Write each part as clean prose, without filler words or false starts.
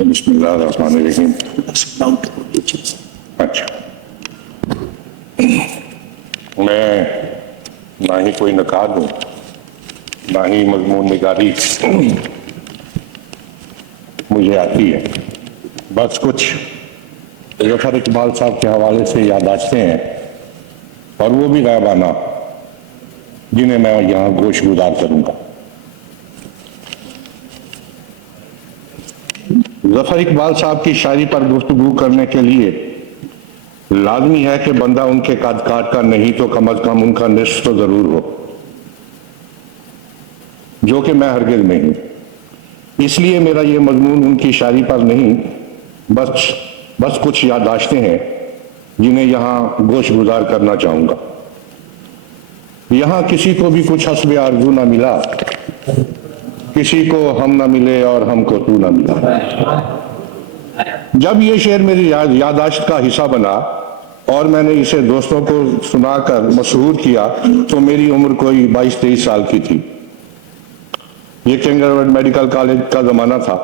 बिस्मिल्लाहिर्रहमानिर्रहीम। अच्छा, मैं ना ही कोई नकाद हूँ, ना ही मजमून निगारी मुझे आती है। बस कुछ ज़फ़र इकबाल साहब के हवाले से याददाश्तें हैं, और वो भी गायबाना, जिन्हें मैं यहाँ गोश गुजार करूँगा। ज़फ़र इकबाल साहब की शायरी पर गुफ्तगू करने के लिए लाजमी है कि बंदा उनके कद काट का नहीं तो कम अज कम उनका निस्फ तो जरूर हो, जो कि मैं हरगिज़ नहीं हूं। इसलिए मेरा ये मजमून उनकी शायरी पर नहीं, बस कुछ याददाश्तें हैं जिन्हें यहाँ गोश गुजार करना चाहूंगा। यहाँ किसी को भी कुछ हस्बे आरज़ू ना मिला, किसी को हम ना मिले और हमको तू ना मिला। जब ये शेर मेरी याददाश्त का हिस्सा बना और मैंने इसे दोस्तों को सुनाकर मशहूर किया तो मेरी उम्र कोई 22-23 साल की थी। ये किंगरवुड मेडिकल कॉलेज का जमाना था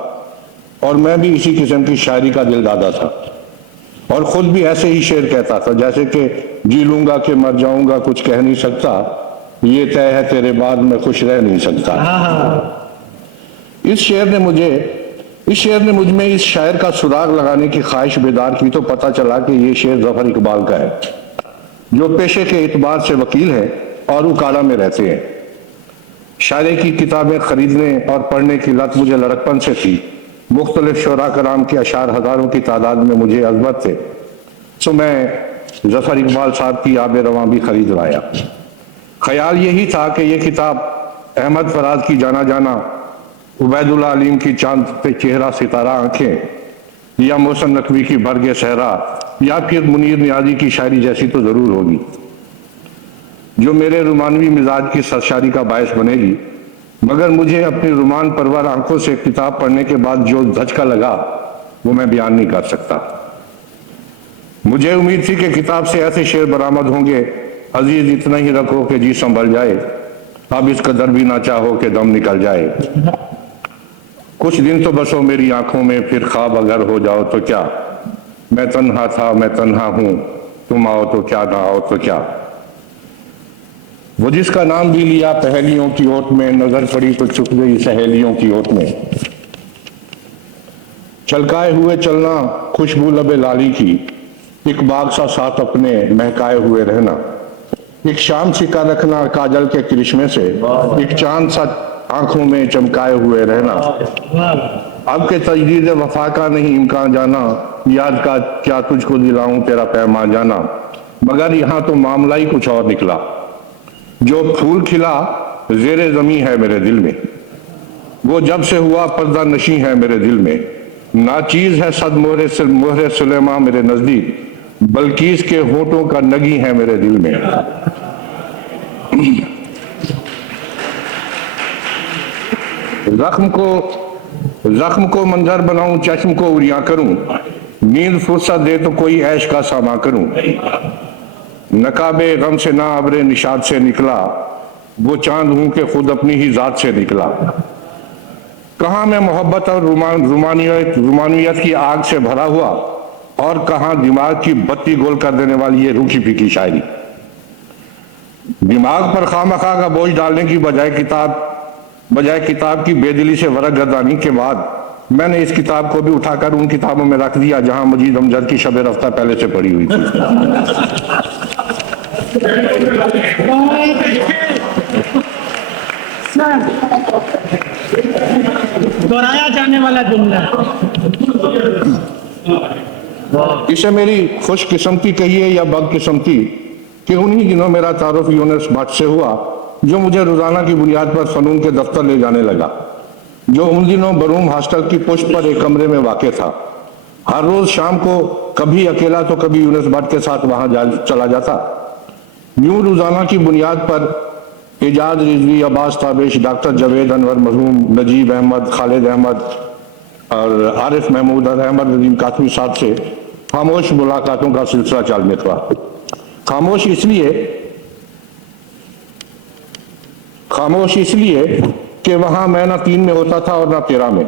और मैं भी इसी किस्म की शायरी का दिलदादा था और खुद भी ऐसे ही शेर कहता था, जैसे कि जी लूंगा कि मर जाऊंगा कुछ कह नहीं सकता, ये तय है तेरे बाद मैं खुश रह नहीं सकता। इस शेर ने मुझ में इस शायर का सुराग लगाने की ख्वाहिश बेदार की तो पता चला कि ये शेर ज़फ़र इकबाल का है, जो पेशे के एतबार से वकील हैं और उकाड़ा में रहते हैं। शायरी की किताबें खरीदने और पढ़ने की लत मुझे लड़कपन से थी। मुख्तलिफ शोरा कराम के अशार हजारों की तादाद में मुझे अज़मत थे, तो मैं ज़फ़र इकबाल साहब की आब रवां भी खरीद लाया। ख्याल यही था कि यह किताब अहमद फराज की जाना जाना, उबैदुल्लाह अलीम की चांद पे चेहरा सितारा आंखें, या मोहसिन नकवी की बरगे सहरा, या फिर मुनीर नियाज़ी की शायरी जैसी तो जरूर होगी, जो मेरे रुमानवी मिजाज की सरशारी का बायस बनेगी। मगर मुझे अपनी रुमान परवर आंखों से किताब पढ़ने के बाद जो धचका लगा वो मैं बयान नहीं कर सकता। मुझे उम्मीद थी कि किताब से ऐसे शेर बरामद होंगे, अजीज इतना ही रखो कि जी संभल जाए, अब इस कदर भी ना चाहो कि दम निकल जाए। कुछ दिन तो बसो मेरी आंखों में, फिर ख्वाब अगर हो जाओ तो क्या, मैं तन्हा था मैं तन्हा हूं, तुम आओ तो क्या ना आओ तो क्या। वो जिसका नाम भी लिया पहेलियों की ओट में, नजर पड़ी तो चुक गई सहेलियों की ओट में। छलकाए हुए चलना खुशबू लबे लाली की, एक बाग सा साथ अपने महकाए हुए रहना, एक शाम छिका रखना काजल के करिश्मे से, एक चांद सा आंखों में चमकाए हुए रहना। अब के तजदीद वफा का नहीं इम्कान जाना, याद का क्या तुझको दिलाऊं तेरा पैमा जाना। मगर यहाँ तो मामला ही कुछ और निकला, जो फूल खिला जेरे जमी है मेरे दिल में, वो जब से हुआ पर्दा नशी है मेरे दिल में। नाचीज है सद मोहरे सुलेमा मेरे नजदीक, बल्कि इसके होठों का नगी है मेरे दिल में। जख्म को मंजर बनाऊं, चश्म को उरिया करूं, नींद फुर्सत दे तो कोई ऐश का सामा करूं। नकाबे गम से ना अबरे निशाद से निकला, वो चांद हूं कि खुद अपनी ही जात से निकला। कहां मैं मोहब्बत और रुमानियत की आग से भरा हुआ, और कहां दिमाग की बत्ती गोल कर देने वाली ये रूखी फीकी शायरी। दिमाग पर खामखा का बोझ डालने की बजाय किताब की बेदिली से वरक गर्दानी के बाद मैंने इस किताब को भी उठाकर उन किताबों में रख दिया जहां मजीद अमजद की शब रफ्ता पहले से पड़ी हुई थी। दोहराया जाने वाला जुमला। इसे मेरी खुशकिस्मती कहिए या बदकिस्मती कि उन्हीं दिनों मेरा तारुफ यूनुस भट्ट से हुआ, जो मुझे रोजाना की बुनियाद पर फनून के दफ्तर ले जाने लगा, जो उन दिनों बरूम हॉस्टल की पुष्ट पर एक कमरे में वाक़ था। हर रोज शाम को कभी अकेला तो कभी यूनुस भट्ट के साथ वहां चला जाता। यूं रोजाना की बुनियाद पर एजाज रिजवी, अब्बास ताबिश, डॉक्टर जावेद अनवर मरहूम, नजीब अहमद, खालिद अहमद और आरिफ महमूद और अहमद नदीम कासमी साहब से खामोश मुलाकातों का सिलसिला चल निकला। खामोश इसलिए कि वहां मैं ना 3 में होता था और ना 13 में।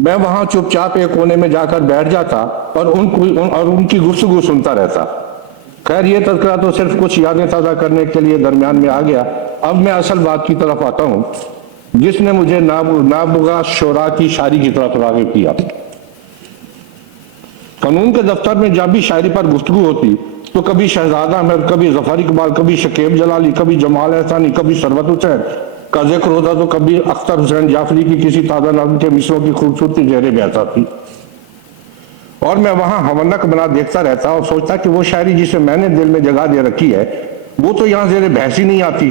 मैं वहां चुपचाप एक कोने में जाकर बैठ जाता और उनकी गुफ्तगू सुनता रहता। खैर, ये तज़किरा तो सिर्फ कुछ यादें ताज़ा करने के लिए दरमियान में आ गया। अब मैं असल बात की तरफ आता हूँ, जिसने मुझे नाबुगा शोरा की शायरी की तरफ राग़िब किया। कानून के दफ्तर में जब भी शायरी पर गुफ्तगू होती तो कभी शहजादा अहमद, कभी जफर इकबाल, कभी शकीब जलाली, कभी जमाल एहसानी, कभी सरवत हुसैन का जिक्र होता तो कभी अख्तर हुसैन जाफरी की किसी ताज़ा नज़्म के मिसरों की खूबसूरती चेहरे बहता थी। और मैं वहां हमनक बना देखता रहता और सोचता कि वो शायरी जिसे मैंने दिल में जगह दे रखी है वो तो यहाँ ज़ेरे बहस ही नहीं आती।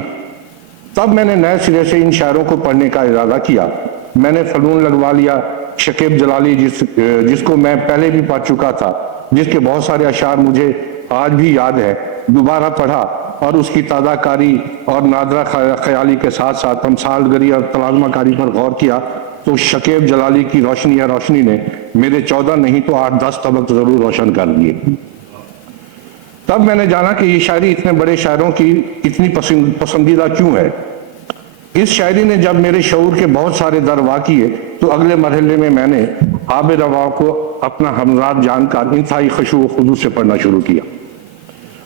तब मैंने नए सिरे से इन शायरों को पढ़ने का इरादा किया। मैंने फनून लगवा लिया शकीब जलाली, जिसको मैं पहले भी पढ़ चुका था, जिसके बहुत सारे अशार मुझे आज भी याद है। दोबारा पढ़ा और उसकी ताज़ाकारी और नादरा ख्याली के साथ साथ तमसालगरी और तलाज़माकारी पर गौर किया तो शकीब जलाली की रोशनी ने मेरे 14 नहीं तो 8-10 तबक जरूर रोशन कर दिए। तब मैंने जाना कि ये शायरी इतने बड़े शायरों की इतनी पसंदीदा क्यों है। इस शायरी ने जब मेरे शऊर के बहुत सारे दर वाक़ किए तो अगले मरहले में मैंने आब रवा को अपना हमजाद जानकर इंतहाई खुशू खुजू से पढ़ना शुरू किया।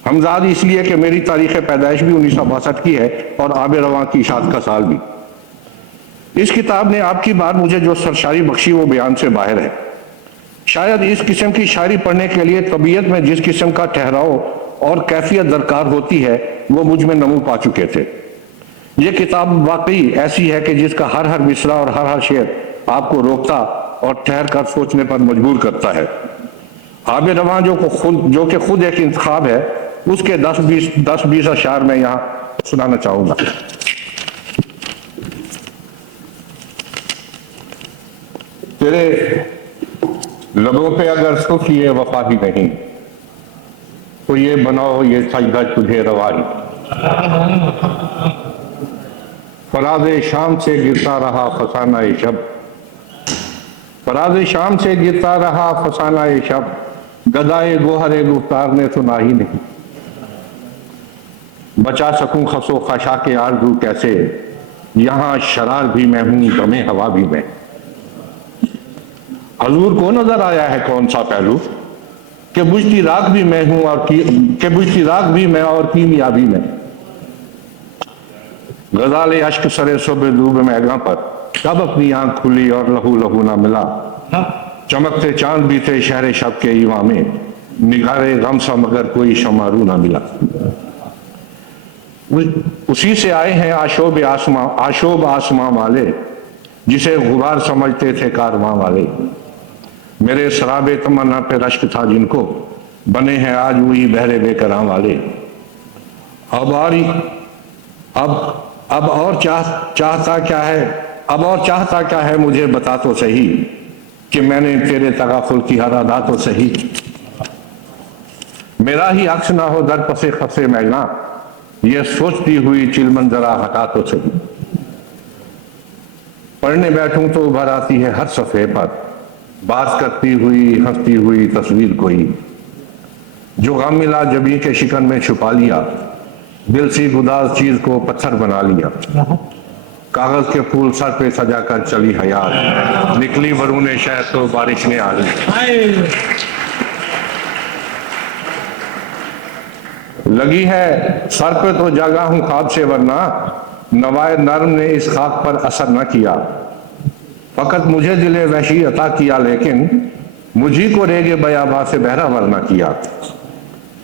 हमजाद इसलिए कि मेरी तारीख़ पैदाइश भी 1962 की है और आब रवा की इशात का साल भी। इस किताब ने आपकी बार मुझे जो सरशारी बख्शी वो बयान से बाहर है। शायद इस किस्म की शायरी पढ़ने के लिए तबीयत में जिस किस्म का ठहराव और कैफियत दरकार होती है वो मुझ में नमू पा चुके थे। ये किताब वाकई ऐसी है कि जिसका हर हर मिसरा और हर हर शेर आपको रोकता और ठहर कर सोचने पर मजबूर करता है। आब रवा जो कि खुद एक इंतखाब है, उसके 10-20 अशार मैं यहाँ सुनाना चाहूंगा। तेरे लबों पे अगर सुख ये वफा ही नहीं तो ये बनाओ ये सजदा तुझे रवाही। फराज़े शाम से गिरता रहा फसाना ए शब, फराज़े शाम से गिरता रहा फसाना ए शब, गदाए गोहरे गुफ्तार ने सुना ही नहीं। बचा सकूं खसो खशा के आरज़ू कैसे, यहाँ शरार भी मैं हूं दमे हवा भी मैं। हजूर को नजर आया है कौन सा पहलू कि बुझती राग भी मैं हूं और बुझती राग भी मैं और कीमिया भी मैं। गजाले अश्क सरे सुबह डूब मैगा पर कब अपनी आंख खुली और लहू लहू ना मिला। चमकते चांद भी थे शहरे शब के ईवा में, निगारे गम सा मगर कोई शमारू ना मिला। उसी से आए हैं आशोब आसमां वाले, जिसे गुबार समझते थे कारवां वाले। मेरे सराबे तमन्ना पे रश्क था जिनको, बने हैं आज वही बहरे बेकरां वाले। अब और चाहता क्या है मुझे बता तो सही, कि मैंने तेरे तगाफुल की हर अदा तो सही। मेरा ही अक्स ना हो दर पसे खसे मैना, ये सोचती हुई चिलमन जरा हटा तो सही। पढ़ने बैठूं तो उभर आती है हर सफ़े पर, बात करती हुई हंसती हुई तस्वीर कोई। जो गम मिला जबी के शिकन में छुपा लिया, दिल सी गुदाज चीज को पत्थर बना लिया। कागज के फूल सर पे सजा कर चली हयात, निकली वरूने शहर तो बारिश ने आ ली। लगी है सर पे तो जागा हूं ख्वाब से, वरना नवाए नर्म ने इस खाक पर असर न किया। फकत मुझे दिले वहशी अता किया, लेकिन मुझी को रेगे बयाबा से बहरा वरना किया।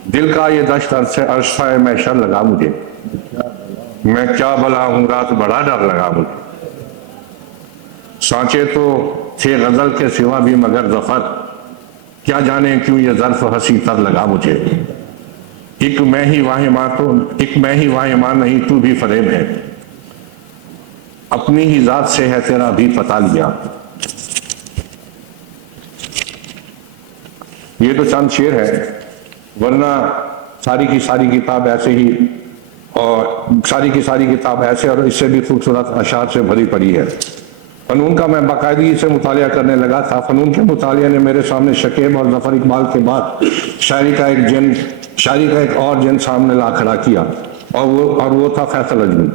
दिल का ये दश्त अरसा में शर लगा मुझे, मैं क्या भला हूं रात बड़ा डर लगा मुझे। सांचे तो थे गजल के सिवा भी मगर जफर, क्या जाने क्यों ये ज़र्फ हंसी तर लगा मुझे। एक मैं ही वाहिमा नहीं तू भी फरेब है, अपनी ही जात से है तेरा भी पता लिया। ये तो चंद शेर है, वरना सारी की सारी किताब ऐसे ही और सारी की सारी किताब ऐसे और इससे भी खूबसूरत अशार से भरी पड़ी है। फनून का मैं बाकायदगी से मुतालिया करने लगा था। फनून के मुतालिया ने मेरे सामने शकीब और जफर इकबाल के बाद शायरी का एक और जिन सामने ला खड़ा किया और वो था फैसल अजमी।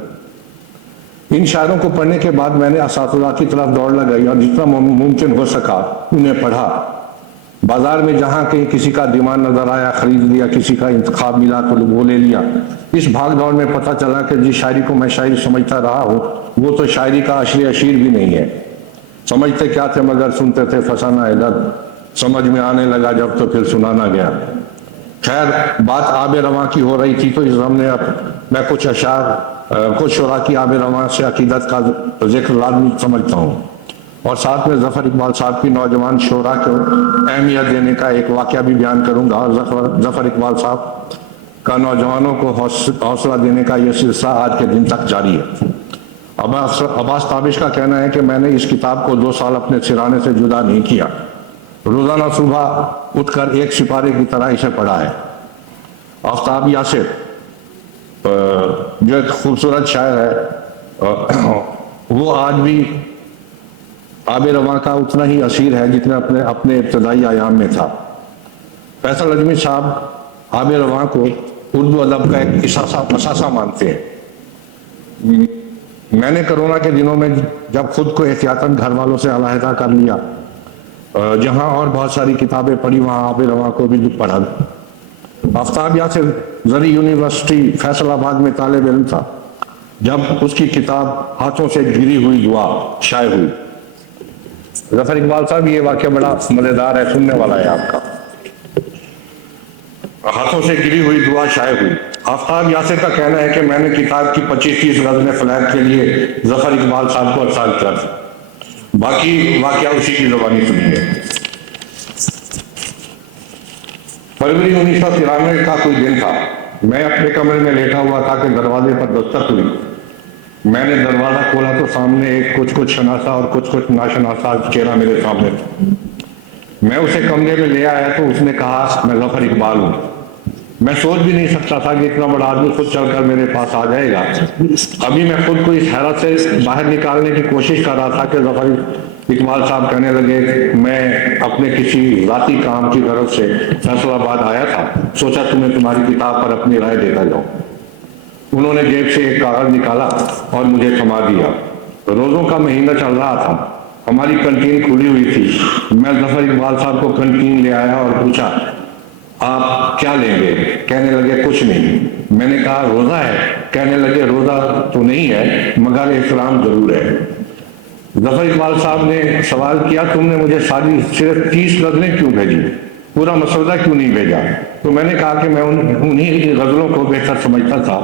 इन शायरों को पढ़ने के बाद मैंने असातिज़ा की तरफ दौड़ लगाई और जितना मुमकिन हो सका उन्हें पढ़ा। बाजार में जहां कहीं किसी का दिमाग नजर आया खरीद लिया, किसी का इंतखाब मिला तो वो ले लिया। इस भाग दौड़ में पता चला कि जिस शायरी को मैं शायरी समझता रहा हूँ वो तो शायरी का असली अशीर भी नहीं है। समझते क्या थे मगर सुनते थे फसाना इधर, समझ में आने लगा जब तो फिर सुनाना गया। खैर बात आब रवा की हो रही थी तो इस हमने मैं कुछ अशार कुछ शुरा की आब रवा से अकीदत का जिक्र लाजमी समझता हूँ और साथ में जफर इकबाल साहब की नौजवान शोरा को अहमियत देने का एक वाक़या भी बयान करूंगा। और जफर इकबाल साहब का नौजवानों को हौसला देने का यह सिलसिला आज के दिन तक जारी है। अब्बास ताबिश का कहना है कि मैंने इस किताब को 2 साल अपने सिराने से जुदा नहीं किया। रोजाना सुबह उठकर एक सिपारे की तरह इसे पढ़ा है। आफ्ताब यासिर जो एक खूबसूरत शायर है वो आज भी आब रवा का उतना ही असीर है जितना अपने इब्तदाई आयाम में था। फैसल अजमी साहब आब रवा को उर्दू अदब का एक असासा मानते हैं। मैंने कोरोना के दिनों में जब खुद को एहतियातन घर वालों से अलहदा कर लिया, जहां और बहुत सारी किताबें पढ़ी वहां आब रवा को भी पढ़ा। आफ्ताब यासिर जरी यूनिवर्सिटी फैसलाबाद में तालिब इल्म था जब उसकी किताब हाथों से गिरी हुई दुआ शाये हुई। जफर इकबाल साहब ये वाक्य बड़ा मजेदार है, सुनने वाला है आपका। हाथों से गिरी हुई दुआ शाये हुई। आफ्ताब यासिर का कहना है कि मैंने किताब की 25-30 गज़लें फ्लैग के लिए जफर इकबाल साहब को अरसाल कर, बाकी वाक्य उसी की ज़ुबानी सुनिए। फरवरी 1993 का कोई दिन था। मैं अपने कमरे में लेटा हुआ था कि दरवाजे पर दस्तक हुई। मैंने दरवाजा खोला तो सामने एक कुछ शनासा और कुछ नाशनासा चेहरा मेरे सामने था। मैं उसे कमरे में ले आया तो उसने कहा मैं जफर इकबाल हूँ। मैं सोच भी नहीं सकता था कि इतना बड़ा आदमी खुद चलकर मेरे पास आ जाएगा। अभी मैं खुद को इस हैरत से बाहर निकालने की कोशिश कर रहा था कि जफर इकबाल साहब कहने लगे मैं अपने किसी जाती काम की गरज से फैसलाबाद आया था, सोचा तुम्हें तुम्हारी किताब पर अपनी राय देता जाऊं। उन्होंने जेब से एक कागज निकाला और मुझे थमा दिया। रोजों का महीना चल रहा था, हमारी कंटीन खुली हुई थी। मैं जफर इकबाल साहब को कंटीन ले आया और पूछा आप क्या लेंगे? कहने लगे कुछ नहीं। मैंने कहा रोजा है? कहने लगे रोजा तो नहीं है मगर एहतराम जरूर है। जफर इकबाल साहब ने सवाल किया तुमने मुझे सारी सिर्फ 30 गजलें क्यों भेजी, पूरा मसौदा क्यों नहीं भेजा? तो मैंने कहा कि मैं उन्हीं गजलों को बेहतर समझता था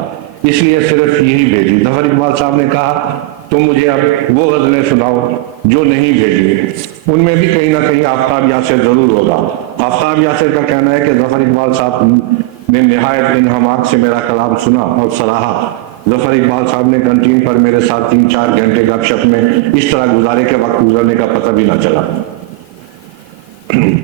इसलिए सिर्फ यही भेजी। जफर इकबाल साहब ने कहा तुम मुझे अब वो गजलें सुनाओ जो नहीं भेजी, उनमें भी कहीं ना कहीं आफ्ताब यासिर जरूर होगा। आफ्ताब यासिर का कहना है कि जफर इकबाल साहब ने निहायत इन्हमाक से मेरा कलाम सुना और सराहा। जफर इकबाल साहब ने कंटीन पर मेरे साथ 3-4 घंटे गपशप में इस तरह गुजारे के वक्त गुजरने का पता भी ना चला।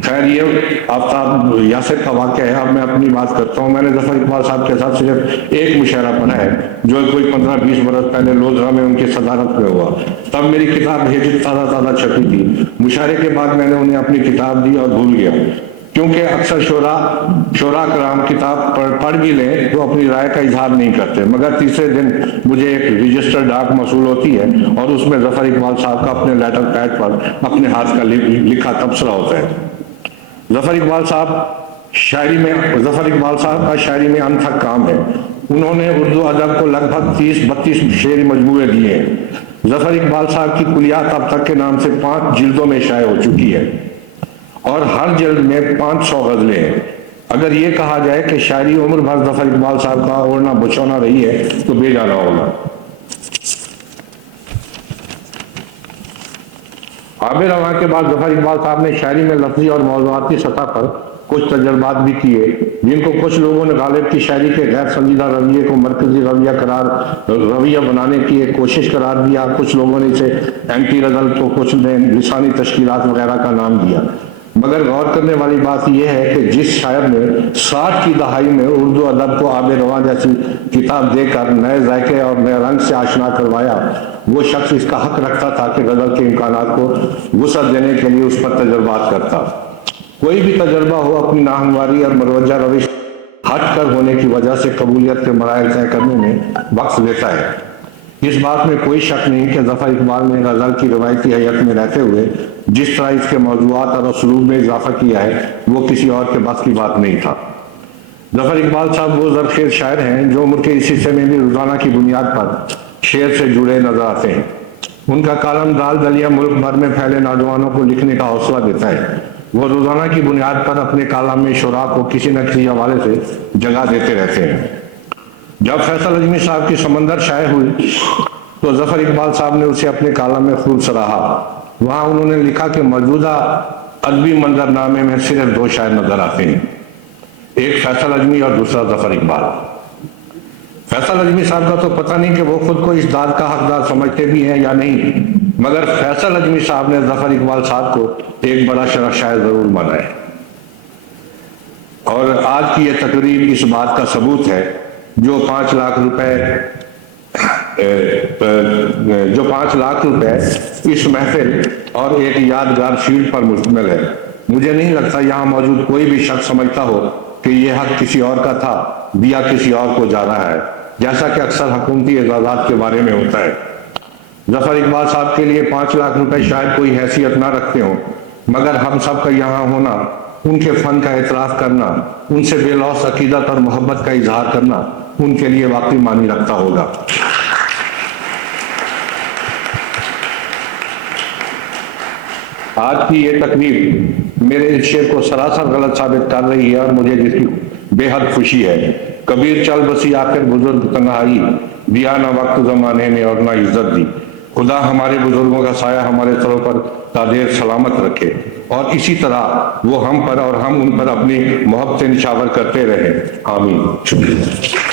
खैर ये आफ्ताब यासिर का वाक्य है। अब मैं अपनी बात करता हूँ। मैंने जफर इकबाल साहब के साथ सिर्फ एक मुशायरा पढ़ा है जो कोई 15-20 बरस पहले लोधरा में उनकी सदारत में हुआ। तब मेरी किताब भेजी ताज़ा छपी थी। मुशायरे के बाद मैंने उन्हें अपनी किताब दी और भूल गया, क्योंकि अक्सर शोरा कराम किताब पढ़ भी लें तो अपनी राय का इजहार नहीं करते, मगर तीसरे दिन मुझे एक रजिस्टर डाक मसूल होती है और उसमें जफर इकबाल साहब का अपने लेटर पैड पर अपने हाथ का लिखा तबसरा होता है। जफर इकबाल साहब का शायरी में अनथक काम है। उन्होंने उर्दू अदब को लगभग 30-32 शेरी मजमूए दिए हैं। जफर इकबाल साहब की कुलियात अब तक के नाम से 5 जिल्दों में शाये हो चुकी है और हर जिल्द में 500 गजलें हैं। अगर ये कहा जाए कि शायरी उम्र भर जफर इकबाल साहब का ओढ़ना बचौना रही है तो बेजाना होगा। आब रवा के बाद जफर इकबाल साहब ने शायरी में लफ्जी और मौज़ूआती सतह पर कुछ तजर्बात भी किए, जिनको कुछ लोगों ने गालिब की शायरी के गैर संजीदा रवैये को मरकजी रवैया बनाने की एक कोशिश करार दिया। कुछ लोगों ने इसे एंटी गजल तो कुछ ने लिसानी तश्कीलात वगैरह का नाम दिया। मगर गौर करने वाली बात यह है कि जिस शायर ने 60 की दहाई में उर्दू अदब को आब रवा जैसी किताब देकर नए जायके और नए रंग से आशना करवाया, वो शख्स इसका हक रखता था कि गजल के इम्कानात को वुसअत देने के लिए उस पर तजर्बात करता। कोई भी तजर्बा हो अपनी नाहमवारी और मरवजा रविश हट कर होने की वजह से कबूलियत के मराइल तय करने में वक्त लेता है। इस बात में कोई शक नहीं कि ज़फ़र इकबाल ने गज़ल की रवायती हैयत में रहते हुए जिस तरह इसके मौज़ूआत और उसलूब में इजाफा किया है वो किसी और के बस की बात नहीं था। ज़फ़र इकबाल साहब वो ज़रख़ेज़ शायर हैं जो उम्र के इस हिस्से में भी रोज़ाना की बुनियाद पर शेर से जुड़े नजर आते हैं। उनका कालम दाल दलिया मुल्क भर में फैले नौजवानों को लिखने का हौसला देता है। वो रोज़ाना की बुनियाद पर अपने कालम में शुरा को किसी न किसी हवाले से जगह देते रहते हैं। जब फैसल अजमी साहब की समंदर शाये हुई तो ज़फ़र इकबाल साहब ने उसे अपने कालम में खूब सराहा। वहाँ उन्होंने लिखा कि मौजूदा अदबी मंजरनामे में सिर्फ दो शायर नजर आते हैं, एक फैसल अजमी और दूसरा ज़फ़र इकबाल। फैसल अजमी साहब का तो पता नहीं कि वो खुद को इस दाद का हकदार समझते भी हैं या नहीं, मगर फैसल अजमी साहब ने ज़फ़र इकबाल साहब को एक बड़ा शरफ शायर जरूर माना है। और आज की ये तकरीर इस बात का सबूत है। जो 5 लाख रुपए इस महफिल और एक यादगार शील्ड पर मुश्तमिल है। मुझे नहीं लगता यहाँ मौजूद कोई भी शख्स समझता हो कि यह हक किसी और का था, दिया किसी और को जा रहा है, जैसा कि अक्सर हुकूमती एजाज़ात के बारे में होता है। ज़फ़र इकबाल साहब के लिए 5 लाख रुपए शायद कोई हैसियत ना रखते हो, मगर हम सब का यहाँ होना, उनके फन का एतराफ़ करना, उनसे बेलौस अकीदत और मोहब्बत का इजहार करना उनके लिए वाकई मानी रखता होगा। आज की ये तकरीर मेरे इस शेर को सरासर गलत साबित कर रही है और मुझे जिसकी बेहद खुशी है। कबीर चल बसी आखिर बुजुर्ग तन्हाई, दिया ना वक्त जमाने ने और ना इज्जत दी। खुदा हमारे बुजुर्गों का साया हमारे सरों पर तादेर सलामत रखे और इसी तरह वो हम पर और हम उन पर अपनी मोहब्बत निछावर करते रहे। आमीन। शुक्रिया।